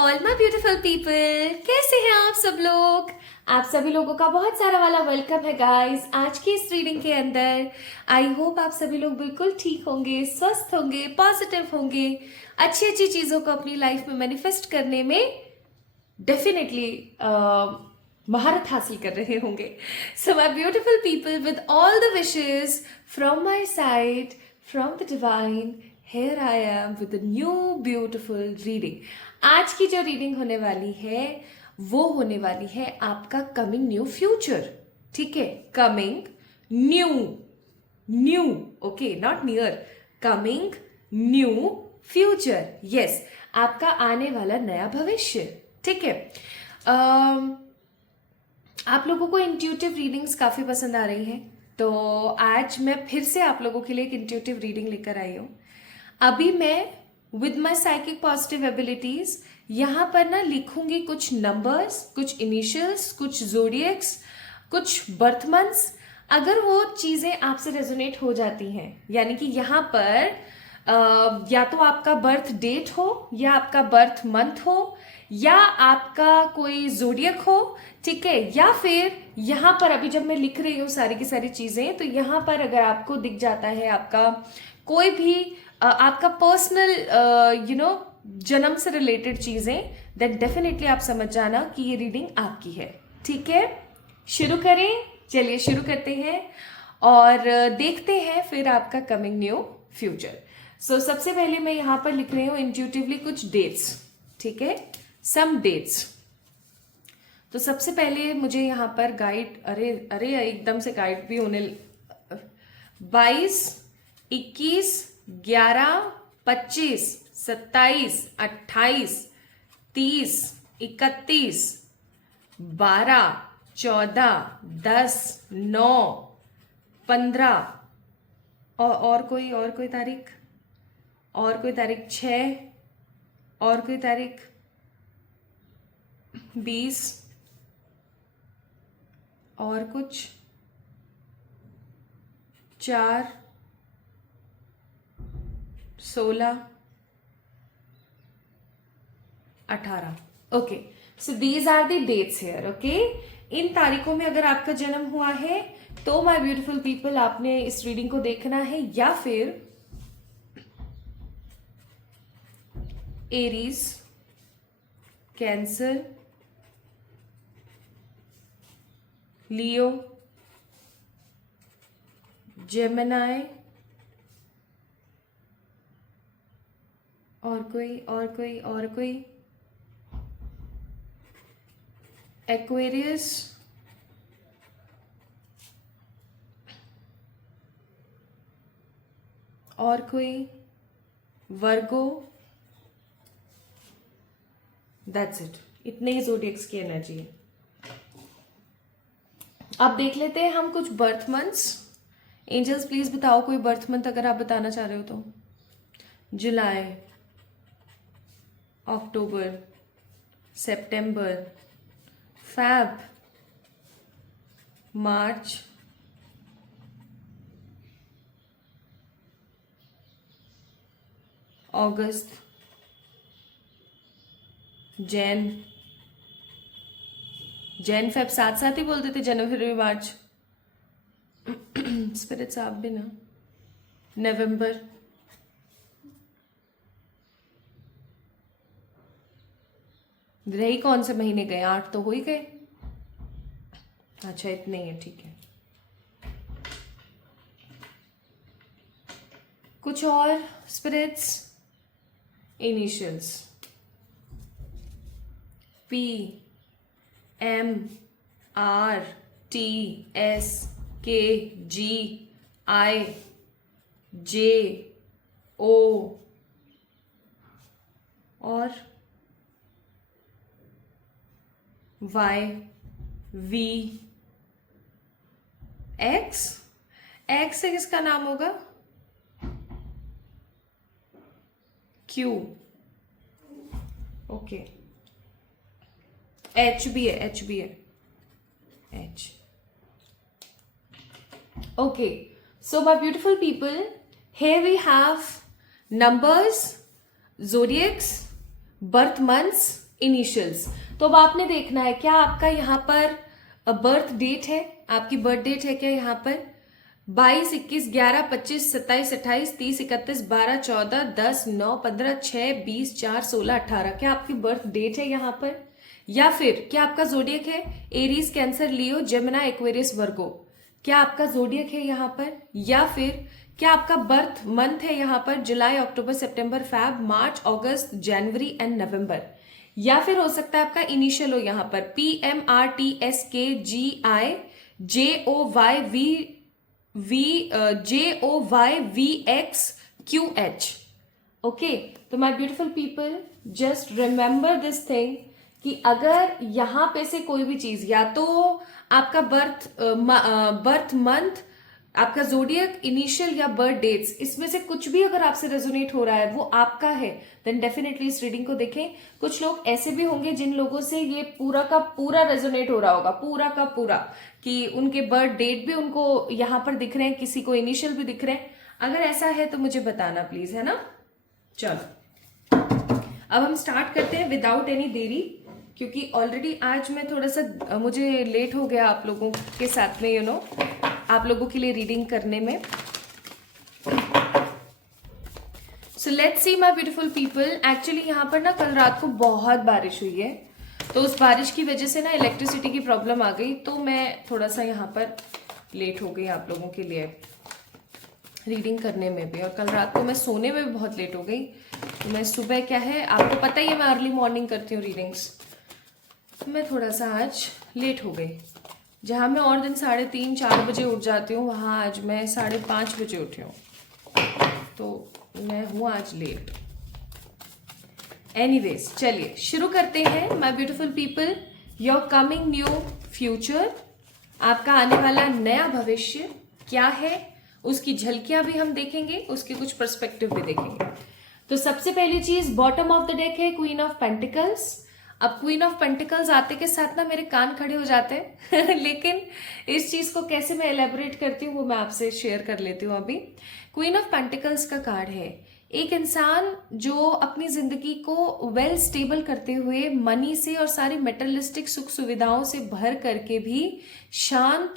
All my beautiful people, कैसे हैं आप सब लोग। आप सभी लोगों का बहुत सारा वाला वेलकम है गाइस आज की इस रीडिंग के अंदर। आई होप आप सभी लोग बिल्कुल ठीक होंगे, स्वस्थ होंगे, पॉजिटिव होंगे, अच्छी अच्छी चीज़ों को अपनी लाइफ में मैनिफेस्ट करने में डेफिनेटली महारत हासिल कर रहे होंगे। So my beautiful people, with all the wishes from my side, from the divine, here I am with a new beautiful reading। आज की जो रीडिंग होने वाली है वो होने वाली है आपका कमिंग न्यू फ्यूचर। ठीक है, coming new, new, okay, not near, coming new future. Yes, आपका आने वाला नया भविष्य। ठीक है, आप लोगों को इंट्यूटिव रीडिंग्स काफ़ी पसंद आ रही हैं, तो आज मैं फिर से आप लोगों के लिए एक इंट्यूटिव रीडिंग लेकर आई हूँ। अभी मैं with my psychic positive abilities यहाँ पर ना लिखूंगी कुछ नंबर्स, कुछ इनिशियल्स, कुछ जोडियक्स, कुछ बर्थ मंथ्स। अगर वो चीज़ें आपसे रेजोनेट हो जाती हैं, यानी कि यहाँ पर या तो आपका बर्थ डेट हो, या आपका बर्थ मंथ हो, या आपका कोई जोडियक हो, ठीक है, या फिर यहाँ पर अभी जब मैं लिख रही हूँ सारी की सारी चीज़ें, तो यहाँ पर अगर आपको दिख जाता है आपका कोई भी आपका पर्सनल जन्म से रिलेटेड चीज़ें, देन डेफिनेटली आप समझ जाना कि ये रीडिंग आपकी है। ठीक है, शुरू करें। चलिए शुरू करते हैं और देखते हैं फिर आपका कमिंग न्यू फ्यूचर। सो सबसे पहले मैं यहाँ पर लिख रही हूँ इंट्यूटिवली कुछ डेट्स। ठीक है, सम डेट्स। तो सबसे पहले मुझे यहाँ पर गाइड, अरे अरे एकदम से गाइड भी होने, 22, 21, 11, 25, 27, 28, 30, 31, 12, 14, 10, 9, 15, और कोई तारीख, और कोई तारीख 6, और कोई तारीख 20, और कुछ 4, 16, 18। Okay, so these are the dates here. Okay, इन तारीखों में अगर आपका जन्म हुआ है तो माय ब्यूटीफुल पीपल आपने इस रीडिंग को देखना है, या फिर एरीज, कैंसर, लियो, जेमिनाई, और कोई एक्वेरियस, और कोई वर्गो। दैट्स इट, इतने ही जोडियक्स की एनर्जी है। अब देख लेते हैं हम कुछ बर्थ मंथ्स। एंजल्स प्लीज बताओ कोई बर्थ मंथ अगर आप बताना चाह रहे हो तो। जुलाई, अक्टूबर, सितंबर, फैब, मार्च, अगस्त, जैन फेब साथ साथ ही बोलते थे, जनवरी, फरवरी, मार्च। स्पिरिट्स आप भी ना। नवंबर, रही कौन से महीने गए, 8 तो हो ही गए। अच्छा, इतने ही है, ठीक है। कुछ और spirits, initials, P, M, R, T, S, K, G, I, J, O, और Y, V, X। X से किसका नाम होगा? Q, okay. H भी है, H। Okay, so my beautiful people, here we have numbers, zodiacs, birth months, initials. तो अब आपने देखना है क्या आपका यहाँ पर बर्थ डेट है, आपकी बर्थ डेट है क्या यहाँ पर 22, 21, 11, 25, 27, 28, 30, 31, 12, 14, 10, 9, 15, 6, 20, 4, 16, 18, क्या आपकी बर्थ डेट है यहाँ पर? या फिर क्या आपका जोडियक है एरीज, कैंसर, लियो, जेमिना, एक्वेरियस, वर्गो, क्या आपका जोडियक है यहाँ पर? या फिर क्या आपका बर्थ मंथ है यहाँ पर जुलाई, अक्टूबर, सितंबर, fab, March, August, January and November? या फिर हो सकता है आपका इनिशियल हो यहाँ पर PMRTSKGIJOYVXQH। ओके, तो my beautiful people, just remember this thing कि अगर यहाँ पे से कोई भी चीज, या तो आपका बर्थ मंथ, आपका जोडियक, इनिशियल या बर्थ डेट्स, इसमें से कुछ भी अगर आपसे रेजोनेट हो रहा है वो आपका है, देन डेफिनेटली इस रीडिंग को देखें। कुछ लोग ऐसे भी होंगे जिन लोगों से ये पूरा का पूरा रेजोनेट हो रहा होगा, पूरा का पूरा, कि उनके बर्थ डेट भी उनको यहाँ पर दिख रहे हैं, किसी को इनिशियल भी दिख रहे हैं। अगर ऐसा है तो मुझे बताना प्लीज, है ना। चलो अब हम स्टार्ट करते हैं विदाउट एनी देरी, क्योंकि ऑलरेडी आज मैं थोड़ा सा मुझे लेट हो गया आप लोगों के साथ में, आप लोगों के लिए रीडिंग करने में। So let's see my beautiful people. Actually यहाँ पर ना कल रात को बहुत बारिश हुई है, तो उस बारिश की वजह से ना इलेक्ट्रिसिटी की प्रॉब्लम आ गई, तो मैं थोड़ा सा यहाँ पर लेट हो गई आप लोगों के लिए रीडिंग करने में भी, और कल रात को मैं सोने में भी बहुत लेट हो गई। तो मैं सुबह क्या है आपको पता ही है, मैं अर्ली मॉर्निंग करती हूँ रीडिंग्स, तो मैं थोड़ा सा आज लेट हो गई। जहाँ मैं और दिन 3:30 4 बजे उठ जाती हूँ, वहाँ आज मैं 5:30 बजे उठी हूँ, तो मैं हूँ आज लेट। एनीवेज, चलिए शुरू करते हैं my beautiful people. Your coming new future, आपका आने वाला नया भविष्य क्या है, उसकी झलकियां भी हम देखेंगे, उसके कुछ पर्सपेक्टिव भी देखेंगे। तो सबसे पहली चीज बॉटम ऑफ द डेक है क्वीन ऑफ पेंटिकल्स। अब क्वीन ऑफ पेंटिकल्स आते के साथ ना मेरे कान खड़े हो जाते हैं लेकिन इस चीज को कैसे मैं एलेबोरेट करती हूँ वो मैं आपसे शेयर कर लेती हूँ अभी। क्वीन ऑफ पेंटिकल्स का कार्ड है एक इंसान जो अपनी जिंदगी को वेल स्टेबल करते हुए मनी से और सारी मेटरलिस्टिक सुख सुविधाओं से भर करके भी शांत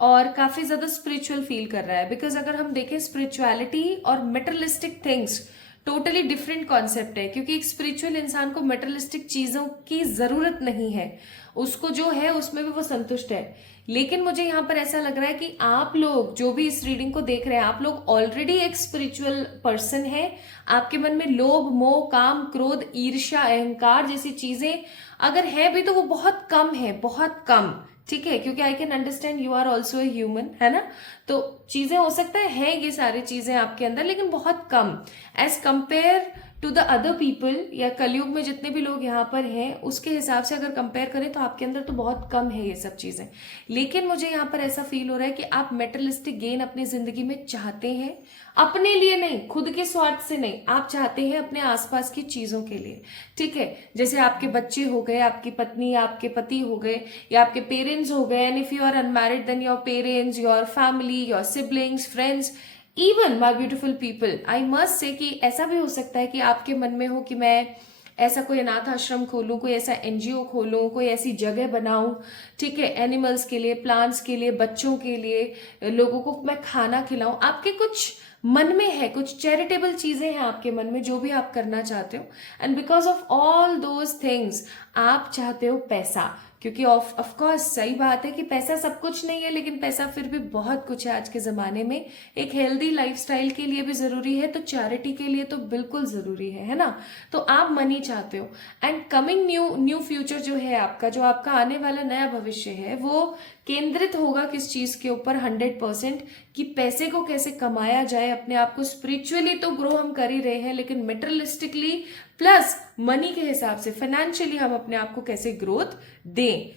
और काफी ज्यादा स्पिरिचुअल फील कर रहा है। बिकॉज अगर हम देखें स्पिरिचुअलिटी और materialistic things totally different concept है, क्योंकि एक स्पिरिचुअल इंसान को मेटरलिस्टिक चीजों की जरूरत नहीं है, उसको जो है उसमें भी वो संतुष्ट है। लेकिन मुझे यहाँ पर ऐसा लग रहा है कि आप लोग जो भी इस रीडिंग को देख रहे हैं, आप लोग ऑलरेडी एक स्पिरिचुअल पर्सन है। आपके मन में लोभ, मोह, काम, क्रोध, ईर्ष्या, अहंकार जैसी चीजें अगर है भी तो वो बहुत कम है, बहुत कम, ठीक है, क्योंकि I can understand you are also a human, है ना। तो चीजें हो सकता है ये सारी चीजें आपके अंदर, लेकिन बहुत कम as compare to the other people, या कलयुग में जितने भी लोग यहाँ पर हैं उसके हिसाब से अगर कंपेयर करें तो आपके अंदर तो बहुत कम है ये सब चीजें। लेकिन मुझे यहाँ पर ऐसा फील हो रहा है कि आप मेटरलिस्टिक गेन अपनी जिंदगी में चाहते हैं, अपने लिए नहीं, खुद के स्वार्थ से नहीं, आप चाहते हैं अपने आसपास की चीजों के लिए, ठीक है। जैसे आपके बच्चे हो गए, आपकी पत्नी, आपके पति हो गए, या आपके पेरेंट्स हो गए, and if you are unmarried then your parents, your family, your siblings, friends, even my beautiful people. I must say कि ऐसा भी हो सकता है कि आपके मन में हो कि मैं ऐसा कोई अनाथ आश्रम खोलूं, कोई ऐसा एनजीओ खोलूं, कोई ऐसी जगह बनाऊं, ठीक है, एनिमल्स के लिए, प्लांट्स के लिए, बच्चों के लिए, लोगों को मैं खाना खिलाऊं। आपके कुछ मन में है, कुछ चैरिटेबल चीजें हैं आपके मन में जो भी आप करना चाहते हो, and because of all those things आप चाहते हो पैसा, क्योंकि ऑफ कोर्स सही बात है कि पैसा सब कुछ नहीं है, लेकिन पैसा फिर भी बहुत कुछ है आज के जमाने में। एक हेल्दी लाइफस्टाइल के लिए भी जरूरी है, तो चैरिटी के लिए तो बिल्कुल जरूरी है ना। तो आप मनी चाहते हो, एंड कमिंग न्यू फ्यूचर जो है आपका, जो आपका आने वाला नया भविष्य है, वो केंद्रित होगा किस चीज के ऊपर 100%, कि पैसे को कैसे कमाया जाए, अपने आप को स्पिरिचुअली तो ग्रो हम कर ही रहे हैं, लेकिन मेटरलिस्टिकली प्लस मनी के हिसाब से फाइनेंशियली हम अपने आप को कैसे ग्रोथ दें।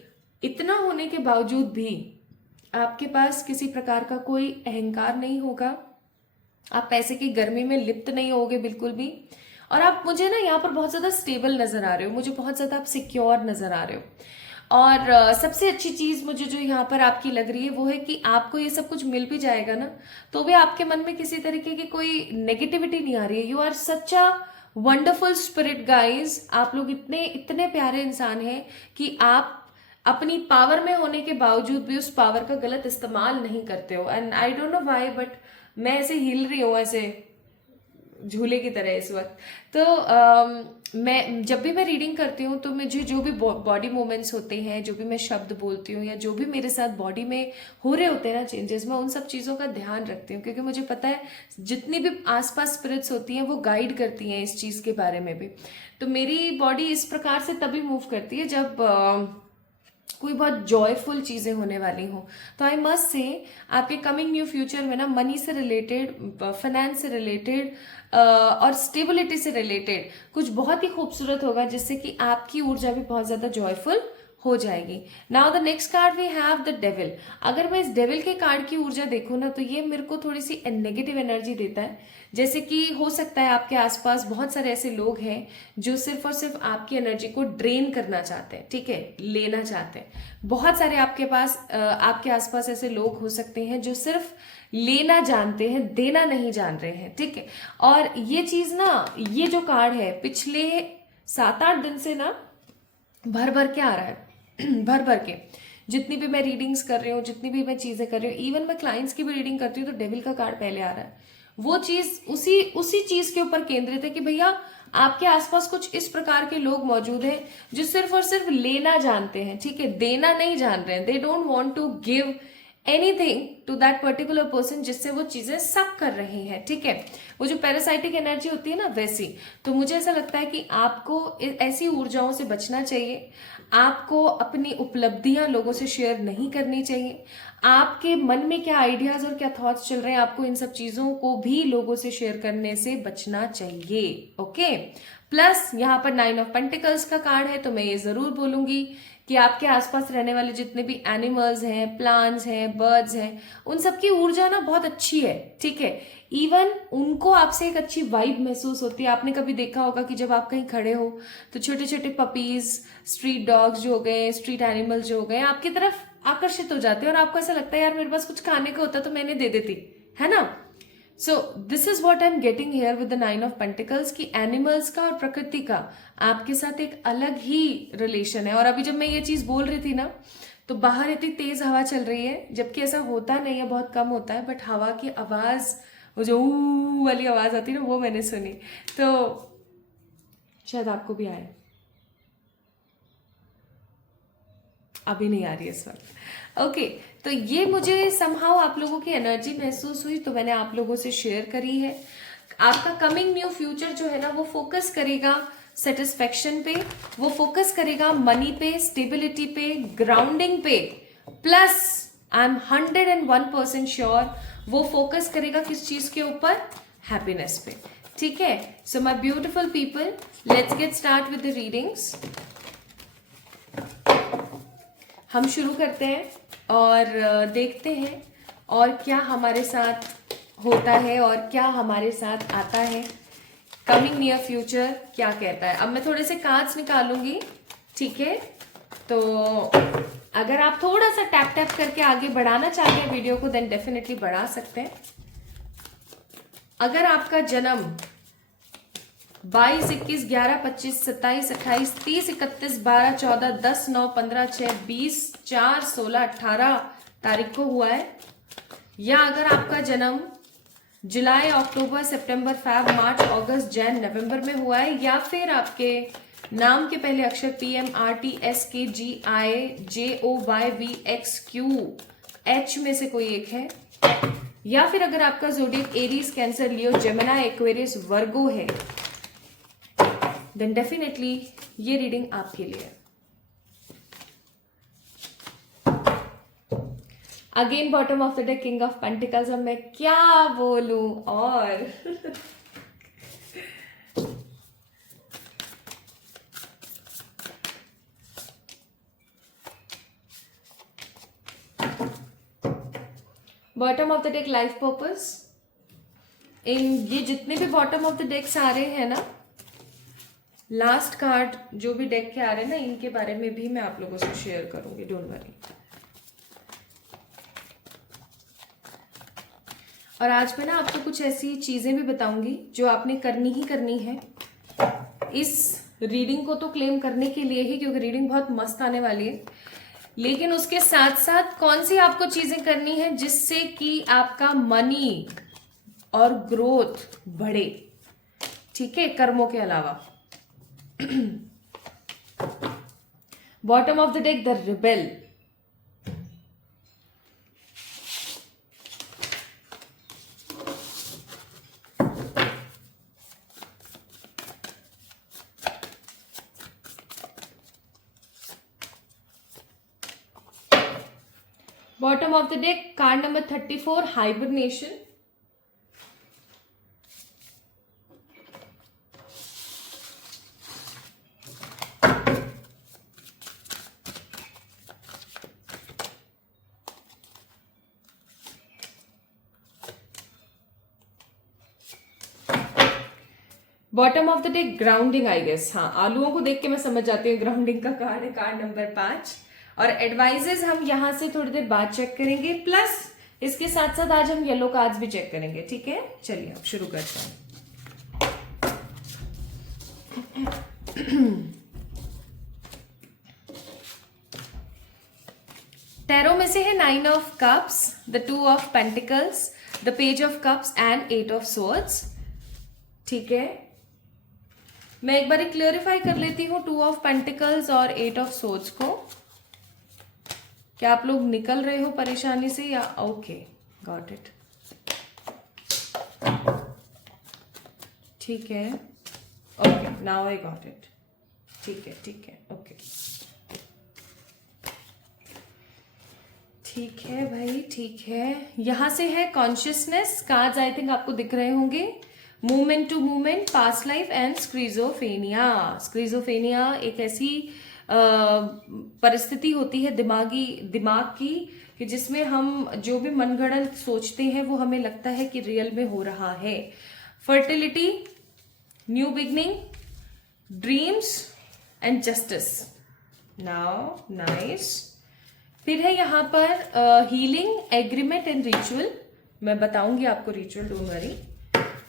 इतना होने के बावजूद भी आपके पास किसी प्रकार का कोई अहंकार नहीं होगा, आप पैसे की गर्मी में लिप्त नहीं होगे बिल्कुल भी, और आप मुझे ना यहाँ पर बहुत ज्यादा स्टेबल नजर आ रहे हो, मुझे बहुत ज्यादा आप सिक्योर नजर आ रहे हो। और सबसे अच्छी चीज मुझे जो यहाँ पर आपकी लग रही है वो है कि आपको ये सब कुछ मिल भी जाएगा ना, तो भी आपके मन में किसी तरीके की कोई नेगेटिविटी नहीं आ रही है। You are such a wonderful spirit guys, आप लोग इतने इतने प्यारे इंसान हैं कि आप अपनी पावर में होने के बावजूद भी उस पावर का गलत इस्तेमाल नहीं करते हो। And I don't know why, but मैं ऐसे हिल रही हूँ ऐसे झूले की तरह इस वक्त। तो मैं जब भी मैं रीडिंग करती हूँ तो मुझे जो भी बॉडी मूवमेंट्स होते हैं, जो भी मैं शब्द बोलती हूँ, या जो भी मेरे साथ बॉडी में हो रहे होते हैं ना चेंजेस, मैं उन सब चीज़ों का ध्यान रखती हूँ, क्योंकि मुझे पता है जितनी भी आसपास स्पिरिट्स होती हैं वो गाइड करती हैं इस चीज़ के बारे में भी। तो मेरी बॉडी इस प्रकार से तभी मूव करती है जब कोई बहुत जॉयफुल चीज़ें होने वाली हों। तो आई मस्ट से आपके कमिंग न्यू फ्यूचर में ना मनी से रिलेटेड, फाइनेंस से रिलेटेड और स्टेबिलिटी से रिलेटेड कुछ बहुत ही खूबसूरत होगा, जिससे कि आपकी ऊर्जा भी बहुत ज़्यादा जॉयफुल हो जाएगी। Now the next card we have the devil. अगर मैं इस डेविल के कार्ड की ऊर्जा देखूँ ना, तो ये मेरे को थोड़ी सी नेगेटिव एनर्जी देता है। जैसे कि हो सकता है आपके आसपास बहुत सारे ऐसे लोग हैं जो सिर्फ और सिर्फ आपकी एनर्जी को ड्रेन करना चाहते हैं, ठीक है, लेना चाहते हैं। बहुत सारे आपके पास आपके आसपास ऐसे लोग हो सकते हैं जो सिर्फ लेना जानते हैं, देना नहीं जान रहे हैं, ठीक है। और ये चीज ना, ये जो कार्ड है पिछले 7-8 दिन से ना भर भर के आ रहा है भर भर के। जितनी भी मैं रीडिंग्स कर रही हूँ, जितनी भी मैं चीजें कर रही हूँ, इवन मैं क्लाइंट्स की भी रीडिंग करती हूँ तो डेविल का कार्ड पहले आ रहा है। वो चीज उसी उसी चीज के ऊपर केंद्रित है कि भैया आपके आसपास कुछ इस प्रकार के लोग मौजूद हैं जो सिर्फ और सिर्फ लेना जानते हैं, ठीक है, देना नहीं जान रहे हैं। They don't want to give anything to that particular person, जिससे वो चीजें सब कर रही हैं, ठीक है। वो जो पैरासाइटिक एनर्जी होती है ना, वैसी। तो मुझे ऐसा लगता है कि आपको ऐसी ऊर्जाओं से बचना चाहिए। आपको अपनी उपलब्धियां लोगों से शेयर नहीं करनी चाहिए। आपके मन में क्या आइडियाज और क्या थॉट्स चल रहे हैं, आपको इन सब चीजों को भी लोगों से शेयर करने से बचना चाहिए, ओके। प्लस यहाँ पर 9 ऑफ पेंटिकल्स का कार्ड है, तो मैं ये जरूर बोलूंगी कि आपके आसपास रहने वाले जितने भी एनिमल्स हैं, प्लांट्स हैं, बर्ड्स हैं, उन सबकी ऊर्जा ना बहुत अच्छी है, ठीक है। इवन उनको आपसे एक अच्छी वाइब महसूस होती है। आपने कभी देखा होगा कि जब आप कहीं खड़े हो तो छोटे छोटे पपीज, स्ट्रीट डॉग्स जो हो गए, स्ट्रीट एनिमल्स जो हो गए, आपकी तरफ आकर्षित हो जाते हैं और आपको ऐसा लगता है यार मेरे पास कुछ खाने का होता तो मैंने दे देती, है ना। सो this is what I am getting here with the 9 of pentacles, की एनिमल्स का और प्रकृति का आपके साथ एक अलग ही रिलेशन है। और अभी जब मैं ये चीज बोल रही थी ना, तो बाहर इतनी तेज हवा चल रही है, जबकि ऐसा होता नहीं है, बहुत कम होता है, बट हवा की आवाज, वो जो ऊ वाली आवाज आती है ना, वो मैंने सुनी। तो शायद आपको भी आए, अभी नहीं आ रही है इस वक्त, ओके। तो ये मुझे समहाउ आप लोगों की एनर्जी महसूस हुई, तो मैंने आप लोगों से शेयर करी है। आपका कमिंग न्यू फ्यूचर जो है ना, वो फोकस करेगा सेटिस्फेक्शन पे, वो फोकस करेगा मनी पे, स्टेबिलिटी पे, ग्राउंडिंग पे, प्लस आई एम 101% श्योर वो फोकस करेगा किस चीज के ऊपर, हैप्पीनेस पे, ठीक है। So my beautiful people, let's get start with the readings. हम शुरू करते हैं और देखते हैं और क्या हमारे साथ होता है और क्या हमारे साथ आता है। कमिंग नियर फ्यूचर क्या कहता है। अब मैं थोड़े से कार्ड्स निकालूंगी, ठीक है। तो अगर आप थोड़ा सा टैप टैप करके आगे बढ़ाना चाहते हैं वीडियो को, देन डेफिनेटली बढ़ा सकते हैं। अगर आपका जन्म 22, 21, 11, 25, 27, 28, 30, 31, 12, 14, 10, 9, 15, 6, 20, 4, 16, 18 तारीख को हुआ है, या अगर आपका जन्म जुलाई, अक्टूबर, सितंबर, फैब, मार्च, अगस्त, जैन, नवंबर में हुआ है, या फिर आपके नाम के पहले अक्षर PMRTSKGIJOYVXQH में से कोई एक है, या फिर अगर आपका zodiac Aries, Cancer, Leo, Gemini, Aquarius, Virgo है, देन डेफिनेटली ये रीडिंग आपके लिए है। Again bottom of the deck, king of pentacles. अब मैं क्या बोलूं और bottom of the deck, life purpose. इन ये जितने भी बॉटम ऑफ द डेक्स आ रहे हैं ना, लास्ट कार्ड जो भी डेक के आ रहे हैं ना, इनके बारे में भी मैं आप लोगों से शेयर करूंगी, डोंट वरी। और आज मैं ना आपको कुछ ऐसी चीजें भी बताऊंगी जो आपने करनी ही करनी है, इस रीडिंग को तो क्लेम करने के लिए ही, क्योंकि रीडिंग बहुत मस्त आने वाली है, लेकिन उसके साथ साथ कौन सी आपको चीजें करनी है जिससे कि आपका मनी और ग्रोथ बढ़े, ठीक है, कर्मों के अलावा। Bottom of the deck the rebel. Bottom of the deck, card number 34, hibernation. Bottom of the deck grounding, I guess. हाँ, आलूओं को देख के मैं समझ जाती हूँ ग्राउंडिंग का कार्ड है, कार्ड नंबर 5। और एडवाइजेस हम यहां से थोड़ी देर बाद चेक करेंगे, प्लस इसके साथ साथ आज हम येलो कार्ड्स भी चेक करेंगे, ठीक है। चलिए अब शुरू करते हैं। टैरो में से है 9 of cups, the 2 of pentacles, the page of cups and 8 of swords, ठीक है। मैं एक बार क्लियरिफाई कर लेती हूँ 2 ऑफ पेंटिकल्स और 8 ऑफ सोर्ड्स को। क्या आप लोग निकल रहे हो परेशानी से या ओके, गॉट इट, ठीक है, okay, now I got it, ठीक है, ठीक है, ओके, ठीक है भाई, ठीक है। यहां से है कॉन्शियसनेस कार्ड्स, आई थिंक आपको दिख रहे होंगे, movement to movement, past life and schizophrenia. Schizophrenia एक ऐसी परिस्थिति होती है दिमाग की कि जिसमें हम जो भी मनगढ़ंत सोचते हैं वो हमें लगता है कि रियल में हो रहा है। Fertility, new beginning, dreams and justice. Now nice. फिर है यहाँ पर हीलिंग, एग्रीमेंट एंड रिचुअल। मैं बताऊंगी आपको रिचुअल, डोंट वरी।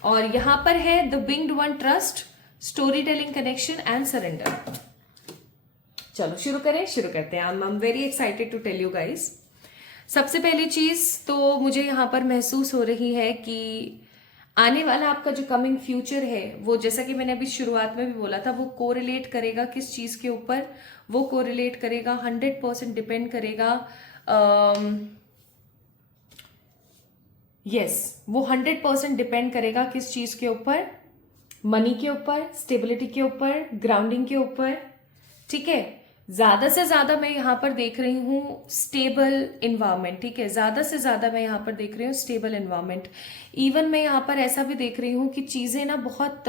और यहाँ पर है the winged one, trust, story telling, connection and surrender. चलो शुरू करते हैं। I am very excited to tell you guys. सबसे पहली चीज तो मुझे यहाँ पर महसूस हो रही है कि आने वाला आपका जो कमिंग फ्यूचर है वो, जैसा कि मैंने अभी शुरुआत में भी बोला था, वो कोरिलेट करेगा किस चीज के ऊपर, वो कोरिलेट करेगा 100% डिपेंड करेगा, वो 100% डिपेंड करेगा किस चीज के ऊपर, मनी के ऊपर, स्टेबिलिटी के ऊपर, ग्राउंडिंग के ऊपर, ठीक है। ज्यादा से ज्यादा मैं यहाँ पर देख रही हूँ स्टेबल इन्वायरमेंट, ठीक है, ज्यादा से ज्यादा मैं यहाँ पर देख रही हूँ स्टेबल इन्वायरमेंट। इवन मैं यहाँ पर ऐसा भी देख रही हूँ कि चीजें ना बहुत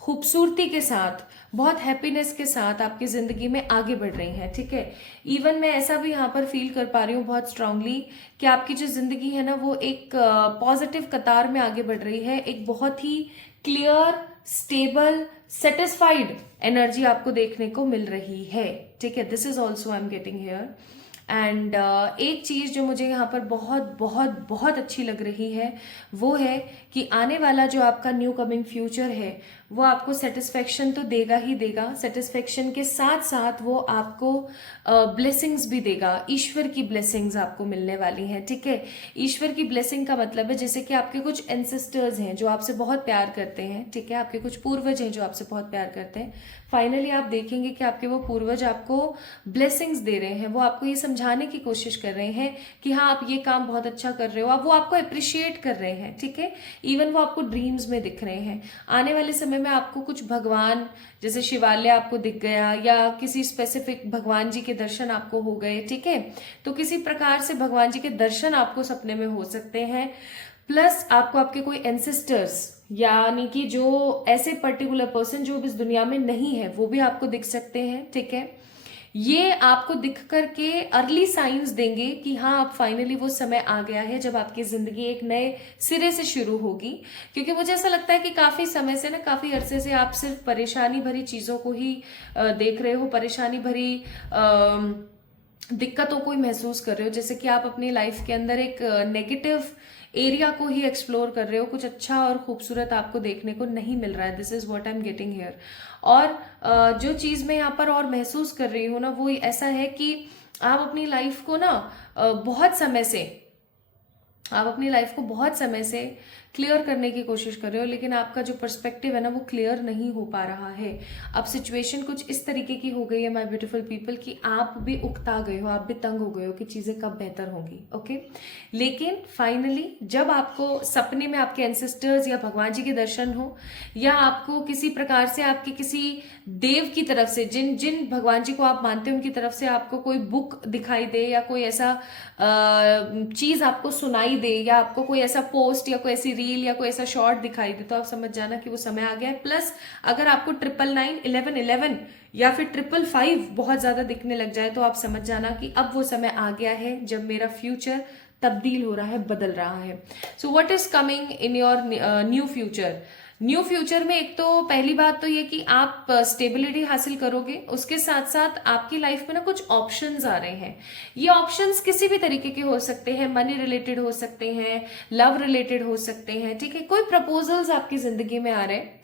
खूबसूरती के साथ, बहुत हैप्पीनेस के साथ आपकी जिंदगी में आगे बढ़ रही हैं, ठीक है। इवन मैं ऐसा भी यहाँ पर फील कर पा रही हूँ बहुत स्ट्रांगली कि आपकी जो जिंदगी है ना वो एक पॉजिटिव कतार में आगे बढ़ रही है, एक बहुत ही क्लियर, स्टेबल, सेटिस्फाइड एनर्जी आपको देखने को मिल रही है, ठीक है। This is also I am getting here. And एक चीज जो मुझे यहाँ पर बहुत बहुत बहुत अच्छी लग रही है वो है कि आने वाला जो आपका न्यू कमिंग फ्यूचर है वो आपको सेटिस्फेक्शन तो देगा ही देगा, सेटिस्फेक्शन के साथ साथ वो आपको ब्लेसिंग्स भी देगा। ईश्वर की ब्लेसिंग्स आपको मिलने वाली हैं, ठीक है। ईश्वर की ब्लेसिंग का मतलब है जैसे कि आपके कुछ एंसेस्टर्स हैं जो आपसे बहुत प्यार करते हैं, ठीक है, आपके कुछ पूर्वज हैं जो आपसे बहुत प्यार करते हैं। फाइनली आप देखेंगे कि आपके वो पूर्वज आपको ब्लेसिंग्स दे रहे हैं, वो आपको ये समझाने की कोशिश कर रहे हैं कि हाँ आप ये काम बहुत अच्छा कर रहे हो, आप वो आपको अप्रिशिएट कर रहे हैं, ठीक है। इवन वो आपको ड्रीम्स में दिख रहे हैं। आने वाले समय में आपको कुछ भगवान, जैसे शिवालय आपको दिख गया या किसी स्पेसिफिक भगवान जी के दर्शन आपको हो गए, ठीक है, तो किसी प्रकार से भगवान जी के दर्शन आपको सपने में हो सकते हैं। प्लस आपको आपके कोई एंसेस्टर्स यानी कि जो ऐसे पर्टिकुलर पर्सन जो इस दुनिया में नहीं है वो भी आपको दिख सकते हैं, ठीक है। ये आपको दिख करके अर्ली साइंस देंगे कि हाँ अब फाइनली वो समय आ गया है जब आपकी जिंदगी एक नए सिरे से शुरू होगी। क्योंकि मुझे ऐसा लगता है कि काफी समय से ना, काफी अरसे से आप सिर्फ परेशानी भरी चीजों को ही देख रहे हो, परेशानी भरी दिक्कतों को ही महसूस कर रहे हो, जैसे कि आप अपनी लाइफ के अंदर एक नेगेटिव एरिया को ही एक्सप्लोर कर रहे हो, कुछ अच्छा और खूबसूरत आपको देखने को नहीं मिल रहा है। This is what I am getting here. और जो चीज़ मैं यहाँ पर और महसूस कर रही हूँ ना, वो ऐसा है कि आप अपनी लाइफ को ना बहुत समय से क्लियर करने की कोशिश कर रहे हो, लेकिन आपका जो पर्सपेक्टिव है ना वो क्लियर नहीं हो पा रहा है। अब सिचुएशन कुछ इस तरीके की हो गई है माय ब्यूटीफुल पीपल कि आप भी उकता गए हो, आप भी तंग हो गए हो कि चीज़ें कब बेहतर होंगी। ओके, लेकिन फाइनली जब आपको सपने में आपके एंसेस्टर्स या भगवान जी के दर्शन हो, या आपको किसी प्रकार से आपके किसी देव की तरफ से, जिन जिन भगवान जी को आप मानते हो उनकी तरफ से आपको कोई बुक दिखाई दे, या कोई ऐसा चीज आपको सुनाई दे, या आपको कोई ऐसा पोस्ट या कोई ऐसी रील या कोई ऐसा शॉर्ट दिखाई दे, तो आप समझ जाना कि वो समय आ गया है। प्लस अगर आपको 999, 1111 या फिर 555 बहुत ज्यादा दिखने लग जाए, तो आप समझ जाना कि अब वो समय आ गया है जब मेरा फ्यूचर तब्दील हो रहा है, बदल रहा है। So what is coming in your new future? New future में एक तो पहली बात तो ये कि आप स्टेबिलिटी हासिल करोगे, उसके साथ साथ आपकी लाइफ में ना कुछ ऑप्शंस आ रहे हैं। ये ऑप्शंस किसी भी तरीके के हो सकते हैं, मनी रिलेटेड हो सकते हैं, लव रिलेटेड हो सकते हैं, ठीक है। कोई प्रपोजल्स आपकी जिंदगी में आ रहे हैं,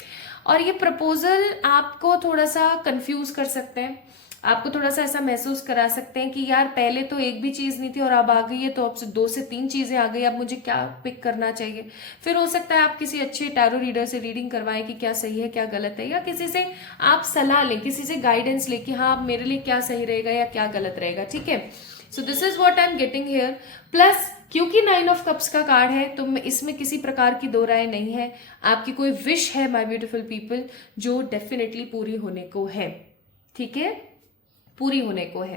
और ये प्रपोजल आपको थोड़ा सा कंफ्यूज कर सकते हैं, आपको थोड़ा सा ऐसा महसूस करा सकते हैं कि यार पहले तो एक भी चीज नहीं थी और अब आ गई है, तो अब से 2 से 3 चीजें आ गई, अब मुझे क्या पिक करना चाहिए। फिर हो सकता है आप किसी अच्छे टैरो रीडर से रीडिंग करवाएं कि क्या सही है क्या गलत है, या किसी से आप सलाह लें, किसी से गाइडेंस लें कि हाँ मेरे लिए क्या सही रहेगा या क्या गलत रहेगा, ठीक है। सो this is what I am getting here. Plus क्योंकि 9 ऑफ कप्स का कार्ड है, तो इसमें किसी प्रकार की दो राय नहीं है, आपकी कोई विश है माय ब्यूटीफुल पीपल जो डेफिनेटली पूरी होने को है, ठीक है, पूरी होने को है।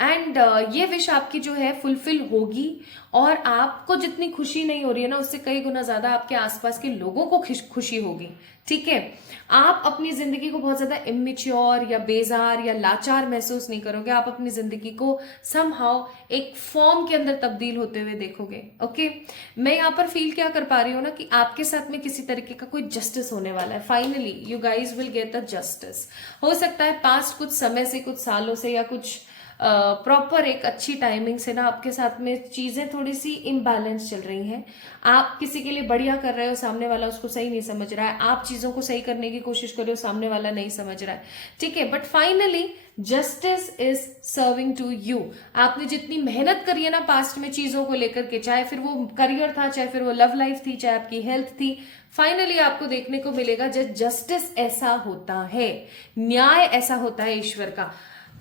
एंड ये विश आपकी जो है फुलफिल होगी, और आपको जितनी खुशी नहीं हो रही है ना, उससे कई गुना ज्यादा आपके आसपास के लोगों को खुशी होगी, ठीक है। आप अपनी जिंदगी को बहुत ज्यादा इमेच्योर या बेजार या लाचार महसूस नहीं करोगे, आप अपनी जिंदगी को समहाउ एक फॉर्म के अंदर तब्दील होते हुए देखोगे। ओके, मैं यहाँ पर फील क्या कर पा रही हूँ ना कि आपके साथ में किसी तरीके का कोई जस्टिस होने वाला है। Finally you guys will get the justice. हो सकता है पास्ट कुछ समय से, कुछ सालों से, या कुछ प्रॉपर एक अच्छी टाइमिंग से ना आपके साथ में चीजें थोड़ी सी इम्बैलेंस चल रही हैं। आप किसी के लिए बढ़िया कर रहे हो, सामने वाला उसको सही नहीं समझ रहा है, आप चीजों को सही करने की कोशिश कर रहे हो, सामने वाला नहीं समझ रहा है, ठीक है। But finally justice is serving to you. आपने जितनी मेहनत करी है ना पास्ट में चीजों को लेकर के, चाहे फिर वो करियर था, चाहे फिर वो लव लाइफ थी, चाहे आपकी हेल्थ थी, फाइनली आपको देखने को मिलेगा जस्टिस ऐसा होता है, न्याय ऐसा होता है ईश्वर का।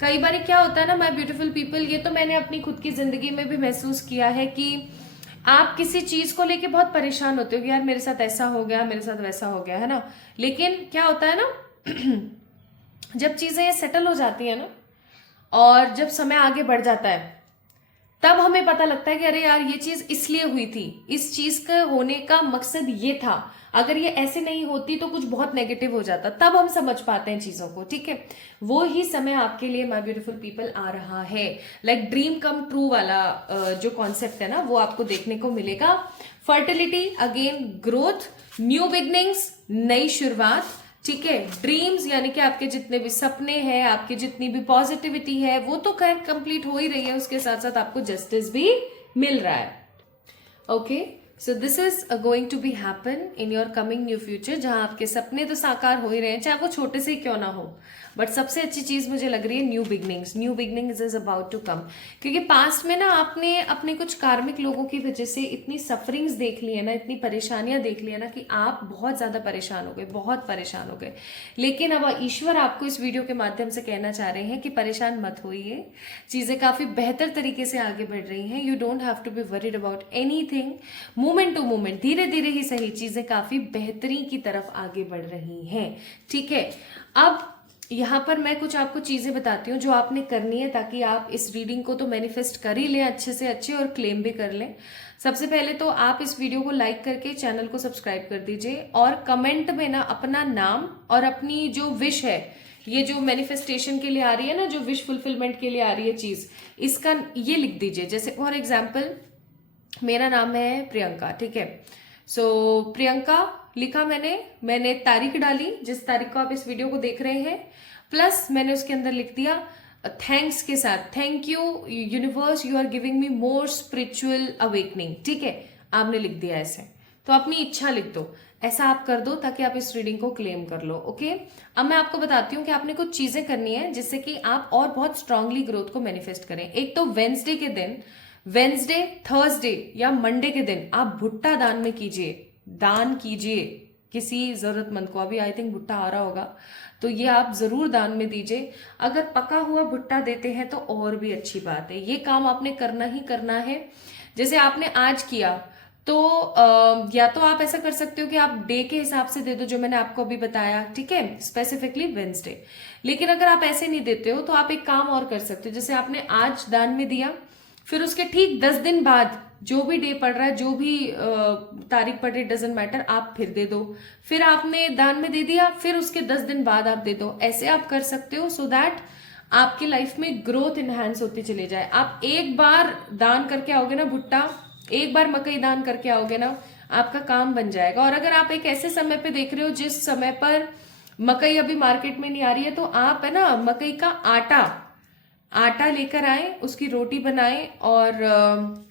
कई बार क्या होता है ना माय ब्यूटीफुल पीपल, ये तो मैंने अपनी खुद की जिंदगी में भी महसूस किया है कि आप किसी चीज को लेके बहुत परेशान होते हो कि यार मेरे साथ ऐसा हो गया, मेरे साथ वैसा हो गया, है ना। लेकिन क्या होता है ना जब चीजें सेटल हो जाती है ना, और जब समय आगे बढ़ जाता है, तब हमें पता लगता है कि अरे यार ये चीज इसलिए हुई थी, इस चीज का होने का मकसद ये था, अगर ये ऐसे नहीं होती तो कुछ बहुत नेगेटिव हो जाता, तब हम समझ पाते हैं चीजों को, ठीक है। वो ही समय आपके लिए माय ब्यूटीफुल पीपल आ रहा है। लाइक ड्रीम कम ट्रू वाला जो कॉन्सेप्ट है ना, वो आपको देखने को मिलेगा। Fertility, again growth, new beginnings, नई शुरुआत, ठीक है। ड्रीम्स यानी कि आपके जितने भी सपने हैं, आपकी जितनी भी पॉजिटिविटी है, वो तो खैर कंप्लीट हो ही रही है, उसके साथ साथ आपको जस्टिस भी मिल रहा है। Okay, so this is going to be happen in your coming new future, जहां आपके सपने तो साकार हो ही रहे हैं, चाहे वो छोटे से ही क्यों ना हो। बट सबसे अच्छी चीज मुझे लग रही है new beginnings is about to come. क्योंकि पास्ट में ना आपने अपने कुछ कार्मिक लोगों की वजह से इतनी सफरिंग्स देख ली है ना, इतनी परेशानियां देख ली है ना, कि आप बहुत ज्यादा परेशान हो गए, बहुत परेशान हो गए। लेकिन अब ईश्वर आपको इस वीडियो के माध्यम से कहना चाह रहे हैं कि परेशान मत होइए, चीजें काफी बेहतर तरीके से आगे बढ़ रही हैं। You don't have to be worried about anything. Moment to moment, धीरे धीरे ही सही, चीजें काफी बेहतरी की तरफ आगे बढ़ रही हैं, ठीक है। अब यहाँ पर मैं कुछ आपको चीजें बताती हूँ जो आपने करनी है, ताकि आप इस रीडिंग को तो मैनिफेस्ट कर ही लें अच्छे से अच्छे, और क्लेम भी कर लें। सबसे पहले तो आप इस वीडियो को लाइक करके चैनल को सब्सक्राइब कर दीजिए, और कमेंट में ना अपना नाम और अपनी जो विश है, ये जो मैनिफेस्टेशन के लिए आ रही है ना, जो विश फुलफिलमेंट के लिए आ रही है चीज, इसका ये लिख दीजिए। जैसे फॉर एग्जाम्पल मेरा नाम है प्रियंका, ठीक है। सो प्रियंका लिखा मैंने तारीख डाली जिस तारीख को आप इस वीडियो को देख रहे हैं, प्लस मैंने उसके अंदर लिख दिया थैंक्स के साथ, thank you universe, you are giving me more spiritual awakening, ठीक है। आपने लिख दिया ऐसे, तो अपनी इच्छा लिख दो, ऐसा आप कर दो ताकि आप इस रीडिंग को क्लेम कर लो। ओके, अब मैं आपको बताती हूँ कि आपने कुछ चीजें करनी है जिससे कि आप और बहुत स्ट्रांगली ग्रोथ को मैनिफेस्ट करें। एक तो वेंसडे के दिन, वेंसडे, थर्सडे या मंडे के दिन आप भुट्टा दान में कीजिए, दान कीजिए किसी जरूरतमंद को। अभी आई थिंक भुट्टा आ रहा होगा, तो ये आप जरूर दान में दीजिए। अगर पका हुआ भुट्टा देते हैं तो और भी अच्छी बात है, ये काम आपने करना ही करना है। जैसे आपने आज किया तो या तो आप ऐसा कर सकते हो कि आप डे के हिसाब से दे दो, जो मैंने आपको अभी बताया, ठीक है, स्पेसिफिकली वेंसडे। लेकिन अगर आप ऐसे नहीं देते हो तो आप एक काम और कर सकते हो, जैसे आपने आज दान में दिया, फिर उसके ठीक 10 दिन बाद जो भी डे पड़ रहा है, जो भी तारीख पड़ रही, डजेंट मैटर, आप फिर दे दो। फिर आपने दान में दे दिया, फिर उसके 10 दिन बाद आप दे दो। ऐसे आप कर सकते हो सो दैट आपकी लाइफ में ग्रोथ इनहेंस होती चली जाए। आप एक बार दान करके आओगे ना भुट्टा, एक बार मकई दान करके आओगे ना, आपका काम बन जाएगा। और अगर आप एक ऐसे समय पे देख रहे हो जिस समय पर मकई अभी मार्केट में नहीं आ रही है, तो आप है ना मकई का आटा लेकर आए, उसकी रोटी बनाएं और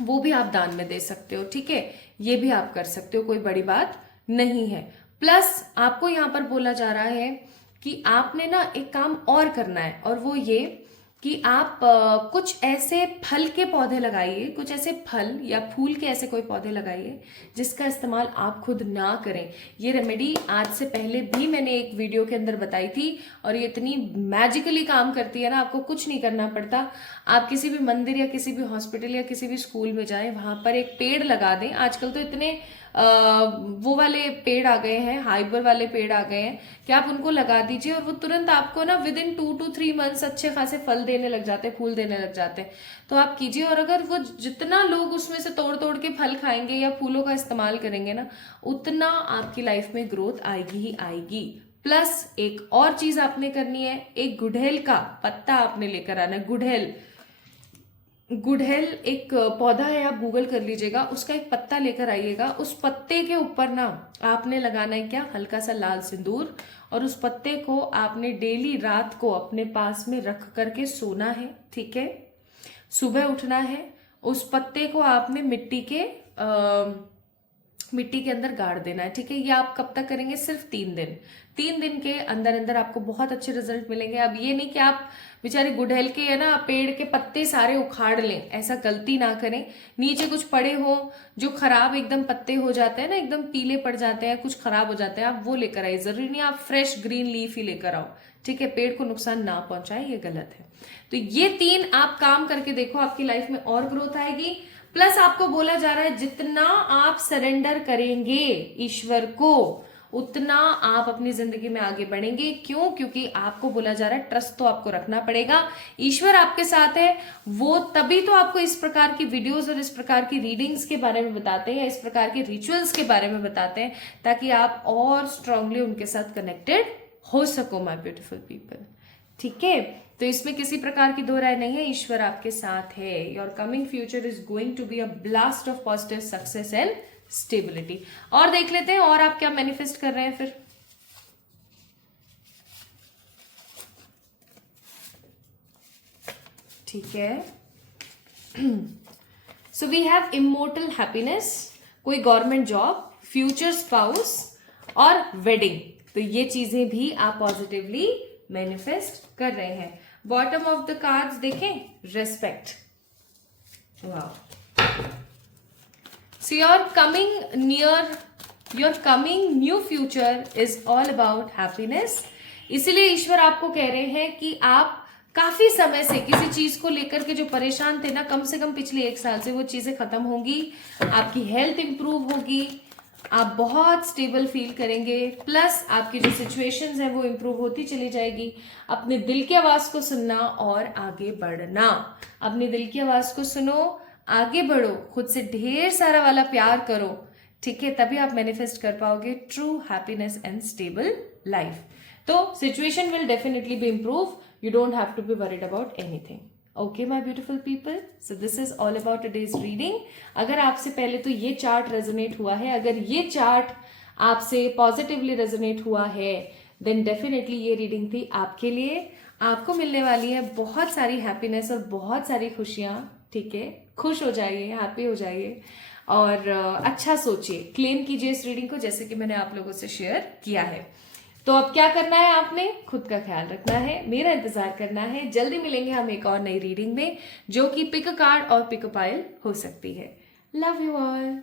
वो भी आप दान में दे सकते हो, ठीक है, ये भी आप कर सकते हो, कोई बड़ी बात नहीं है। प्लस आपको यहाँ पर बोला जा रहा है कि आपने ना एक काम और करना है, और वो ये कि आप कुछ ऐसे फल के पौधे लगाइए, कुछ ऐसे फल या फूल के ऐसे कोई पौधे लगाइए जिसका इस्तेमाल आप खुद ना करें। ये रेमेडी आज से पहले भी मैंने एक वीडियो के अंदर बताई थी, और ये इतनी मैजिकली काम करती है ना, आपको कुछ नहीं करना पड़ता। आप किसी भी मंदिर या किसी भी हॉस्पिटल या किसी भी स्कूल में जाएं, वहां पर एक पेड़ लगा दें। आजकल तो इतने वो वाले पेड़ आ गए हैं, हाइबर वाले पेड़ आ गए हैं, कि आप उनको लगा दीजिए और वो तुरंत आपको ना विद इन 2 to 3 months अच्छे खासे फल देने लग जाते हैं, फूल देने लग जाते हैं। तो आप कीजिए, और अगर वो जितना लोग उसमें से तोड़ तोड़ के फल खाएंगे या फूलों का इस्तेमाल करेंगे ना, उतना आपकी लाइफ में ग्रोथ आएगी ही आएगी। प्लस एक और चीज आपने करनी है, एक गुड़हल का पत्ता आपने लेकर आना है। गुड़हल एक पौधा है, आप गूगल कर लीजिएगा, उसका एक पत्ता लेकर आइएगा। उस पत्ते के ऊपर ना आपने लगाना है क्या, हल्का सा लाल सिंदूर, और उस पत्ते को आपने डेली रात को अपने पास में रख करके सोना है, ठीक है। सुबह उठना है, उस पत्ते को आपने मिट्टी के अंदर गाड़ देना है, ठीक है। ये आप कब तक करेंगे, सिर्फ 3 दिन के अंदर अंदर आपको बहुत अच्छे रिजल्ट मिलेंगे। अब ये नहीं कि आप बेचारे गुड़हल के है ना पेड़ के पत्ते सारे उखाड़ लें, ऐसा गलती ना करें। नीचे कुछ पड़े हो जो खराब एकदम पत्ते हो जाते हैं ना, एकदम पीले पड़ जाते हैं, कुछ खराब हो जाते हैं, आप वो लेकर आइए। जरूरी नहीं आप फ्रेश ग्रीन लीफ ही लेकर आओ, ठीक है, पेड़ को नुकसान ना पहुंचाए, ये गलत है। तो ये 3 आप काम करके देखो, आपकी लाइफ में और ग्रोथ आएगी। प्लस आपको बोला जा रहा है जितना आप सरेंडर करेंगे ईश्वर को, उतना आप अपनी जिंदगी में आगे बढ़ेंगे। क्यों? क्योंकि आपको बोला जा रहा है ट्रस्ट तो आपको रखना पड़ेगा, ईश्वर आपके साथ है। वो तभी तो आपको इस प्रकार की वीडियोस और इस प्रकार की रीडिंग्स के बारे में बताते हैं, इस प्रकार के रिचुअल्स के बारे में बताते हैं, ताकि आप और स्ट्रांगली उनके साथ कनेक्टेड हो सको माय ब्यूटीफुल पीपल, ठीक है। तो इसमें किसी प्रकार की दो राय नहीं है, ईश्वर आपके साथ है। Your coming future is going to be a blast of positive success and stability. और देख लेते हैं और आप क्या मैनिफेस्ट कर रहे हैं फिर। ठीक है, so we have immortal happiness, कोई गवर्नमेंट जॉब, फ्यूचर स्पाउस और वेडिंग। तो ये चीजें भी आप पॉजिटिवली मैनिफेस्ट कर रहे हैं। बॉटम ऑफ द कार्ड्स देखें, respect, wow. So your coming new future is all about happiness। इसीलिए ईश्वर आपको कह रहे हैं कि आप काफी समय से किसी चीज को लेकर के जो परेशान थे ना, कम से कम पिछले 1 साल से, वो चीजें खत्म होंगी, आपकी हेल्थ इंप्रूव होगी, आप बहुत स्टेबल फील करेंगे। प्लस आपकी जो सिचुएशंस हैं वो इंप्रूव होती चली जाएगी। अपने दिल की आवाज को सुनना और आगे बढ़ना, अपने दिल की आवाज को सुनो, आगे बढ़ो, खुद से ढेर सारा वाला प्यार करो, ठीक है, तभी आप मैनिफेस्ट कर पाओगे true happiness and stable life. तो situation will definitely be improve, you don't have to be worried about anything. Okay my beautiful people, so this is all about today's reading. अगर आपसे पहले तो ये चार्ट रेजोनेट हुआ है, अगर ये चार्ट आपसे पॉजिटिवली रेजोनेट हुआ है, देन डेफिनेटली ये रीडिंग थी आपके लिए। आपको मिलने वाली है बहुत सारी हैप्पीनेस और बहुत सारी खुशियां, ठीक है, खुश हो जाइए, हैप्पी हो जाइए। और अच्छा सोचिए, क्लेम कीजिए इस रीडिंग को जैसे कि मैंने आप लोगों से शेयर किया है। तो अब क्या करना है, आपने खुद का ख्याल रखना है, मेरा इंतजार करना है। जल्दी मिलेंगे हम एक और नई रीडिंग में जो कि पिक अ कार्ड और पिक अ पाइल हो सकती है। Love you all.